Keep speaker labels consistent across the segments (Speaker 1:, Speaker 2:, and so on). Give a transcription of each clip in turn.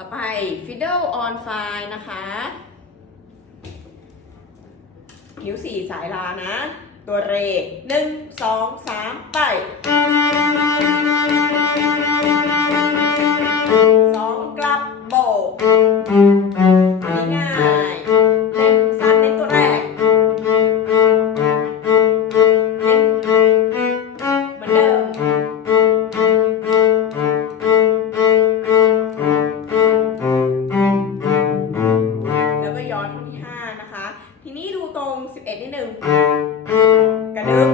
Speaker 1: ต่อไป fiddle on file นะคะ นิ้วสี่สายลานะ ตัวเรหนึ่งสองสามไป ตรง11นิดนึงกระดึ๊บ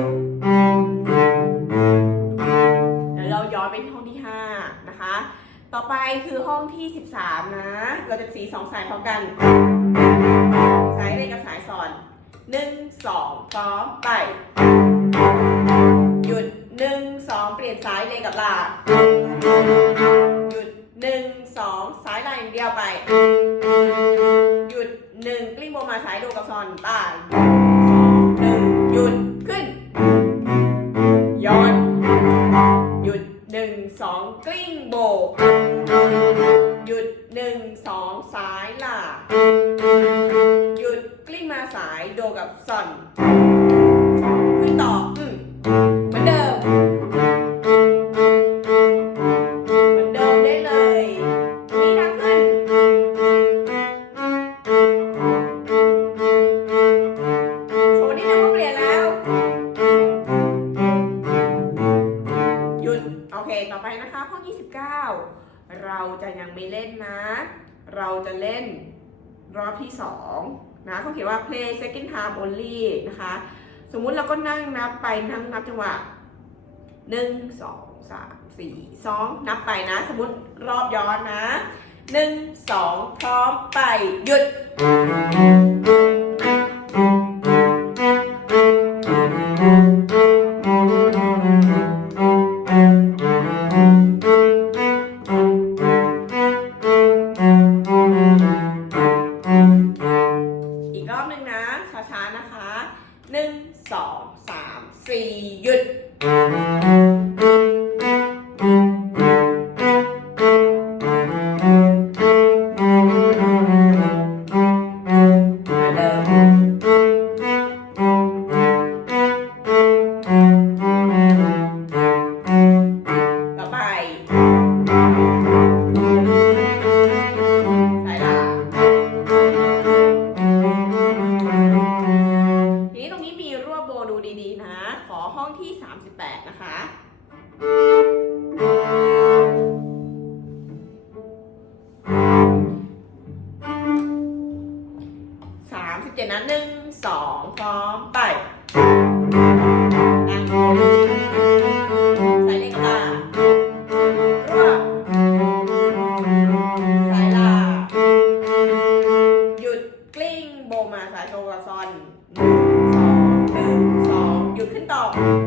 Speaker 1: เดี๋ยวเราย้อนไปที่ห้องที่5นะคะ ต่อไปคือห้องที่13นะ เราจะสีสองสายพร้อมกัน สายเรกับสายสอน1 2พร้อมไป หยุด1 2เปลี่ยนสายเรกับลาหยุด1 2สายลายอย่างเดียวไป มาสายโดกับซอนตายหนึ่งหยุดขึ้น ย้อน หยุดหนึ่งสองกลิ้งโบกหยุดหนึ่งสองสายหลาหยุดกลิ้งมาสายโดกับซอน โอเค ต่อไปนะคะห้อง29 เราจะยังไม่เล่นนะ เราจะเล่นรอบที่ 2 นะเขาเขียนว่า play second time only นะคะ สมมุติเราก็นั่งนับไปนั่งนับจังหวะ 1 2 3 4 2 นับไปนะ สมมติรอบย้อนนะ 1 2 พร้อมไปหยุด สองสามสี่หยุด โบดูดีๆนะ ขอห้องที่ 38 นะคะสามสิบเจ็ดนะหนึ่งสองพร้อมไป ห